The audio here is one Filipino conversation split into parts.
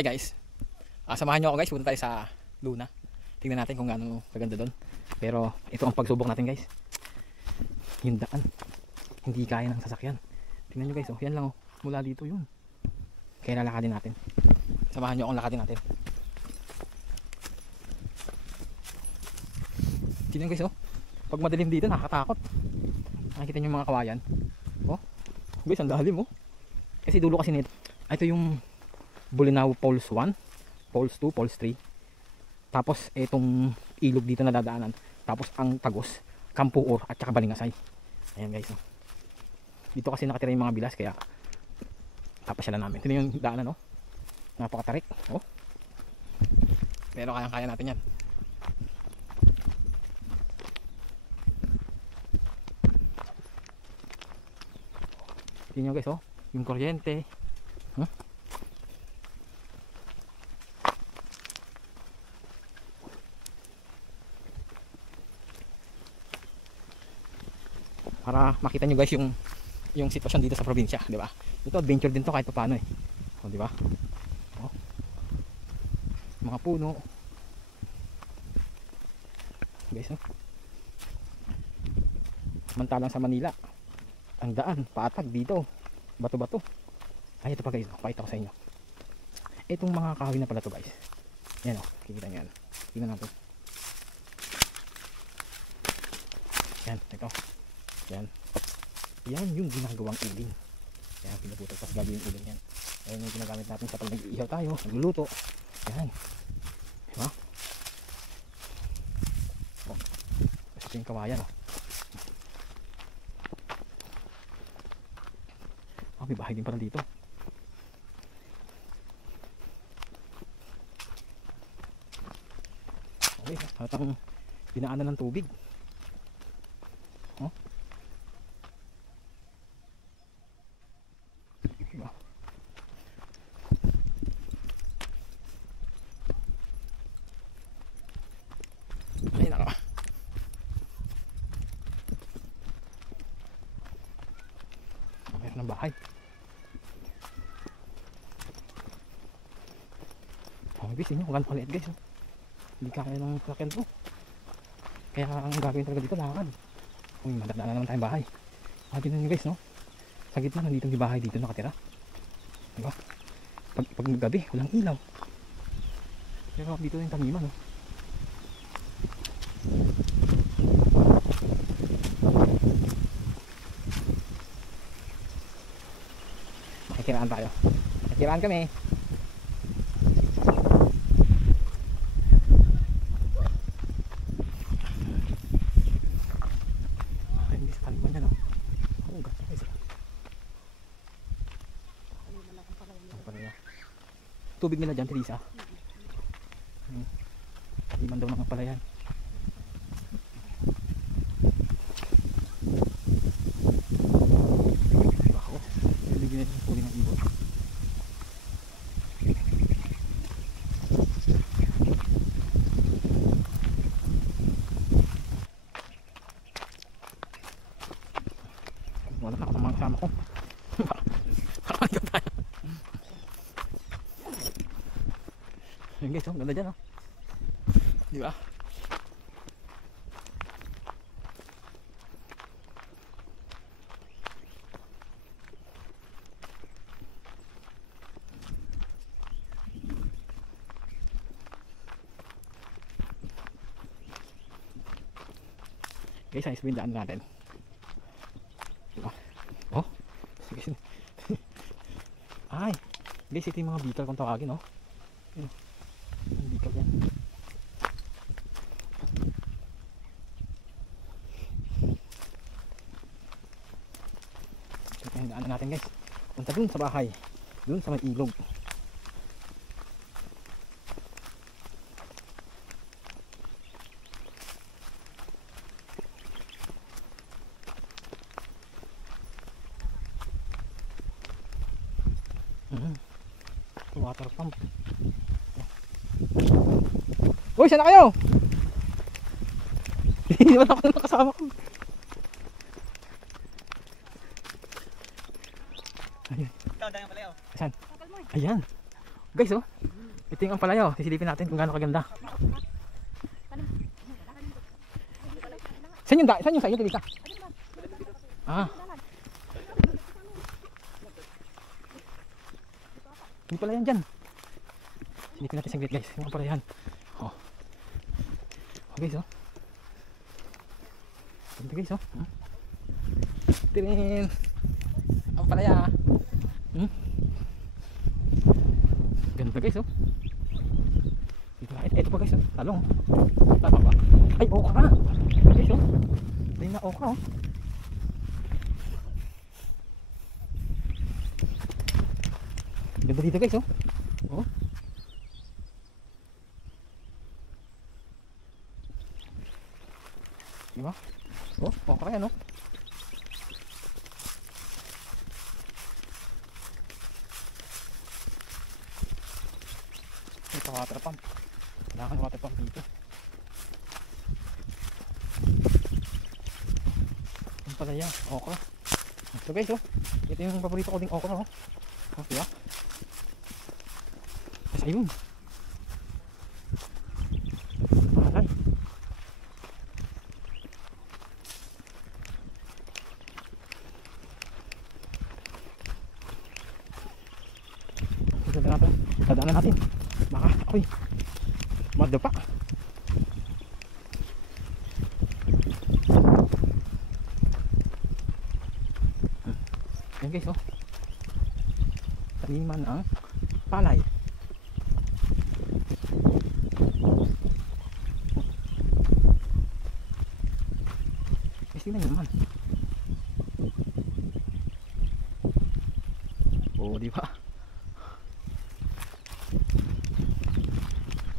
Hi guys, samahan nyo ako guys, punta tayo sa Luna. Tingnan natin kung gaano kaganda doon. Pero ito ang pagsubok natin guys. Yung daan, hindi kaya ng sasakyan. Tingnan nyo guys, oh, yan lang oh, mula dito yun. Kaya lalakadin natin. Samahan nyo akong lakadin natin. Tingnan guys oh, pag madilim dito nakakatakot. Nakikita nyo yung mga kawayan. Oh, guys, ang lalim oh. Kasi dulo kasi nito. Ito yung Bolinao Falls 1, Falls 2, Falls 3. Tapos itong ilog dito na dadaanan. Tapos ang Tagos, Campuor at saka Balingasay. Ayan guys. Oh. Dito kasi nakatira yung mga bilas kaya tapasyalan namin. Ito yung daanan oh. Napakatarik. Oh. Pero kayang-kaya natin yan. Tingnan nyo guys oh, yung kuryente. Huh? Para makita nyo guys yung sitwasyon dito sa probinsya, di ba? Ito adventure din to kahit paano eh. O, di ba? Oh. Mga puno. Guys, oh. Samantalang sa Manila, ang daan, patag dito. Bato-bato. Ay, ito pa guys, pakita ko sa inyo. Itong mga kahoy na pala to guys. Yan o, kikita nyo yan. Tingnan natin. Yan, ito. Yan. Yan yung ginagawang uling. Yan, pinaputol tapos gagawin yung uling yan. Yan yung ginagamit natin sa pag nag-iihaw tayo, nagluluto. Yan. Diba? Oh. Ito yung kawayan oh. Oh, may bahay din pala dito. Okay, hatang dinaanan ng tubig. Oh. Ay naka. Meron ng bahay. Oh, guys, inyo, huwag paliit guys. Hindi kaya ng sakyan to. Kaya ang gagawin talaga dito, lakad. Uy, madadaan na naman tayong bahay. Tingnan nyo guys, no? Sa gitna, nandito yung bahay dito nakatira. Diba? Pag gabi, walang ilaw. Pero dito yung taniman, no? Makikiraan tayo. Makikiraan kami. Tubig nila dyan, Teresa. Iman daw ng palayan. Ako, bigyan natin yung huli ng ibon. Wala na ako ng mga kasama ko. Kakaligaw tayo. Yun guys, oh, ganda dyan oh. Diba? Guys, ayos bindaan natin. Diba? Oh, sige. Ay, guys, ito yung mga bikal kung tawagin oh. Hindi ka yan. Ito yung daanan natin guys. Punta dun sa bahay. Dun sa may ilog. Water pump. Uy, saan na kayo? Hindi naman ako nakasama ko. Ayun. Ikaw, dahil pala yun. Saan? Ayan. Guys, oh. Ito yung ampalaya, oh. Sisilipin natin kung gaano kaganda. Saan yung sa iyo, Tilisa? Ah. Hindi pala yan dyan. Silipin natin saglit, guys. Yung ampalayan. Oh. Oh, guys, oh. Ganda, guys, oh. Tirin. Ampalaya. Ganda, guys, oh. Ito pa, guys, oh. Talong. Tama ba? Ay, okra. Guys, oh. Ito yung na okra, oh. Ganda dito, guys, oh. Oh. Diba? Oh, okra yan, oh. Ito water pump. Kailangan water pump dito. Yung pala yan, okra. So guys, oh, ito yung paborito ko ding okra, oh. Okay, ah. Tapos ayun. Malay. Dadaanan natin. Baka, ako'y madapa. Yan guys, oh. Taniman ang palay. Guys, tingnan nyo naman. Oh, di ba?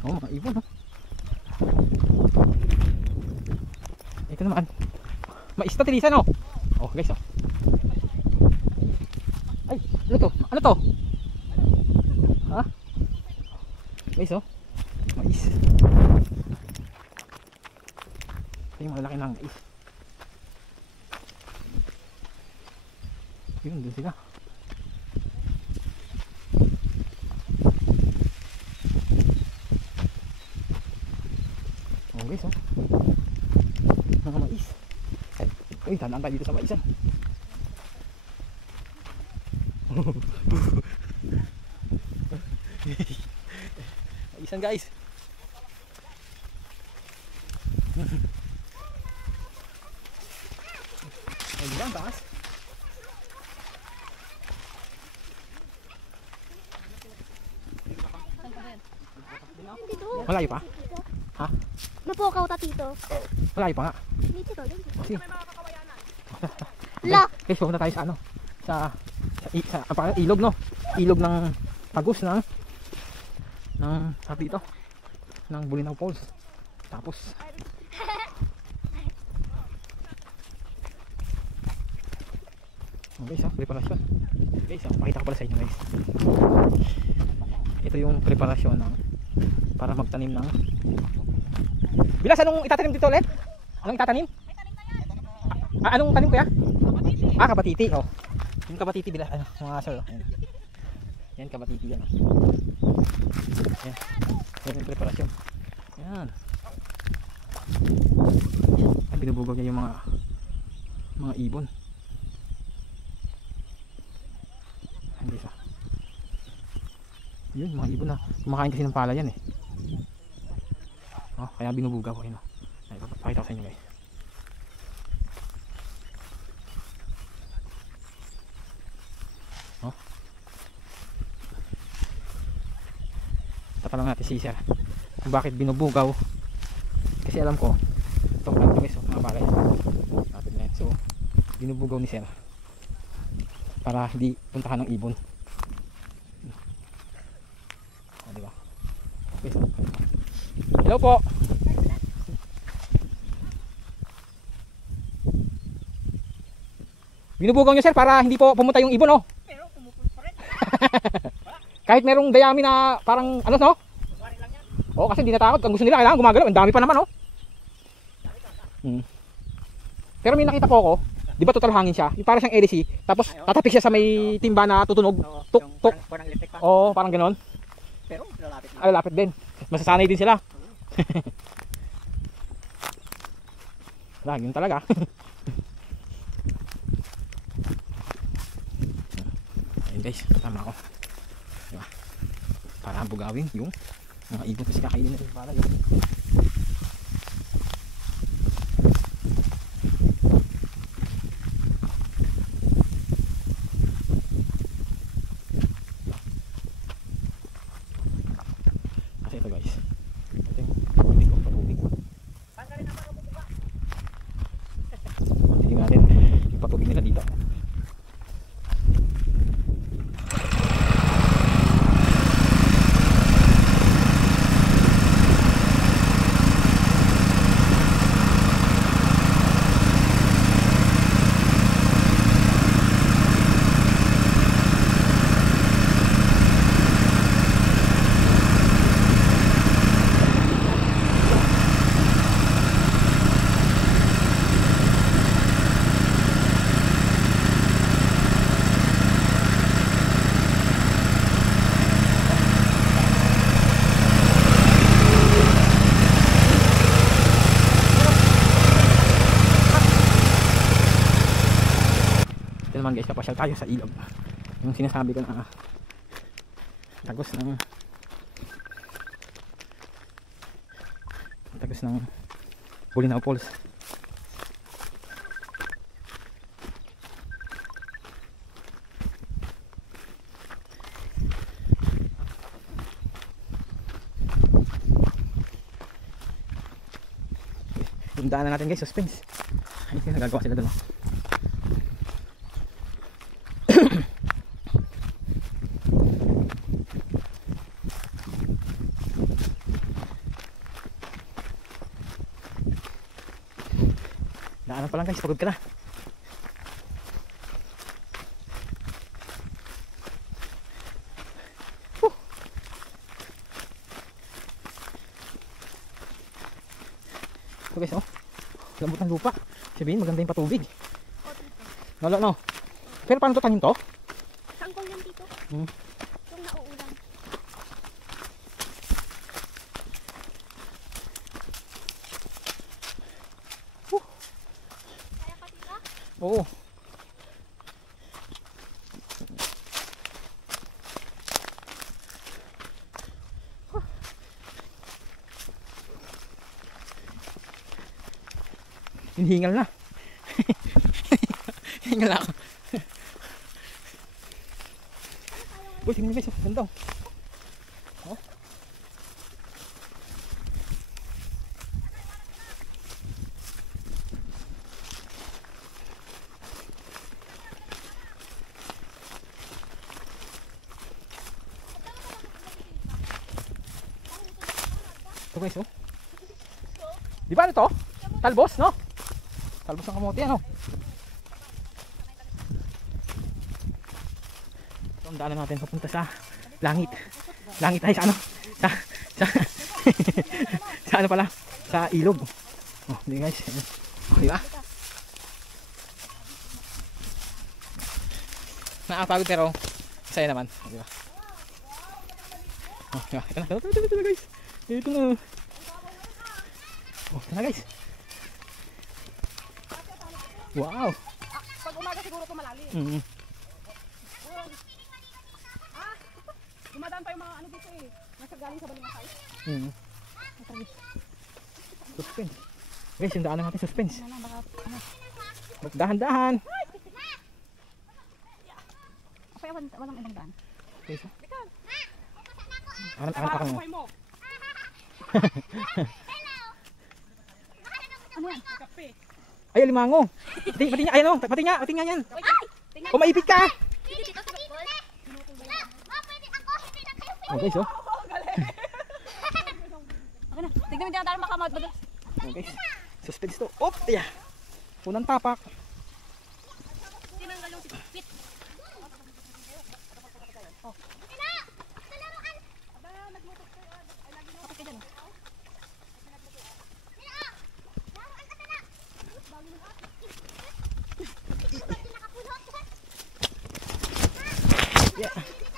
Oh, mga ibon, oh. Ito naman. Mais-ista, Tilisa, no? Oh, guys, oh. Ay, ano to? Ano to? Ha? Guys, oh. Mais. Ito yung malalaki ng mais. Yun, dun sila. Oh, guys, oh. Mga mais. Uy, tanaan tayo dito sa maisan. Maisan, guys. Ay, lang, taas. Malayo pa? Ha? Napukaw ta tito. Malayo pa nga. Dito to. Sige. La. Guys, pupunta tayo sa ano? Sa ilog, no? Ilog ng Tagus ng sabi ito ng Bulinaw Falls. Tapos guys, preparasyon. Guys, pakita ko pala sa inyo, guys. Ito yung preparasyon ng para magtanim ng Bilas, anong itatanim dito ulit? Anong itatanim? Anong tanim kuya? Kabatiti. Oh. Yung kabatiti, Bilas, ano, mga sir, oh. Yan, kabatiti yan. Yan. Yan yung preparasyon. Yan. Binubugog niya yung mga ibon. Hindi siya. Yun, mga ibon na. Kumakain kasi ng pala yan, eh. Oh, kaya binubugaw ko yun, oh. Ay, papakita ko sa inyo, guys. Oh. Tatanong natin si Sir kung bakit binubugaw. Kasi alam ko itong kanto, guys, oh, mga palay natin na yan. So, binubugaw ni Sir para hindi puntahan ng ibon. Oh, diba? Okay, so. Hello po. Binubugaw nyo, Sir, para hindi po pumunta yung ibon, oh. Pero pumupunta pa rin. Kahit merong dayami na parang ano, no? Oo, kasi hindi natakot. Kung gusto nila, kailangan gumagalaw. Ang dami pa naman, oh. Pero may nakita ko ako, di ba total hangin siya? Yung parang siyang LC, tapos tatapik siya sa may timba na tutunog. Tuk, tuk. Oo, parang ganoon. pero lalapit na. Ay, lapit din. Masasanay din sila. Yun talaga. Ayun guys, tama ako. Diba? Para bugawin yung mga ibon kasi kakainin na rin pala yun. Kasi ito guys, ito yung tubig o patubig. Tingnan natin yung patubig nila dito. Ito naman guys, kapasyal tayo sa ilog. Yung sinasabi ko na tagos ng Bolinao Falls. Yung daanan natin guys, suspense. Ay, nagagawa sila doon. Daanan pa lang guys, pagod ka na. Ito guys, oh, lambot ng lupa. Sabihin maganda yung patubig. Wala no. Pero paano to tanim to? Sangkong yan dito. Hmm. Yung nauulan. Kaya ka tita? Oo. Hinihingal na. Hingal ako. Uy, tingnan guys, ganda. Oh. Ito guys, oh. Di ba ano to? Talbos, no? Talbos ng kamote, ano? Ito ang daanan natin papunta sa langit. Langit ay sa ano? Sa sa ano pala? Sa ilog. Oh, di guys. Di ba? Nakakapagod pero saya naman. Di ba? Oh, di ba? Ito na guys. Ito na. Oh, ito na guys. Wow. Pag umaga siguro ito malalim. Dumadaan pa yung mga ano dito eh. Nasa galing sa Balingakay. Suspense. Guys, yung daanan natin suspense. Dahan-dahan. Kaya walang ibang daan. Okay, so. Aran mo. mo. Ano yan? Kape. Ay, limango. Pati niya, ayan o. Pati niya yan. O, maipit ka. Okay, so. Okay na. Tignan mo dyan tayo makamot. Okay. Suspense to. Op, yeah. Unang tapak. Tinanggal yung pit. Oh. Yeah.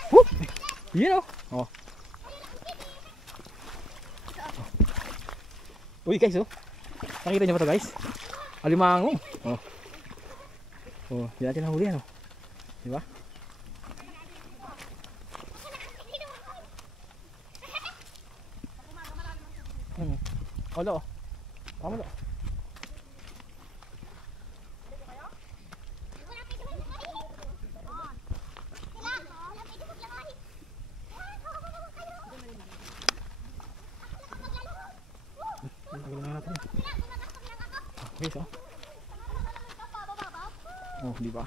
Whoop. You know. Oh. Uy guys, oh. Nakita niyo ba to guys? Alimango. Oh. Oh, hindi natin nahuli ano. Di ba? Wala oh. Tama na. Okay, so. Oh, di ba?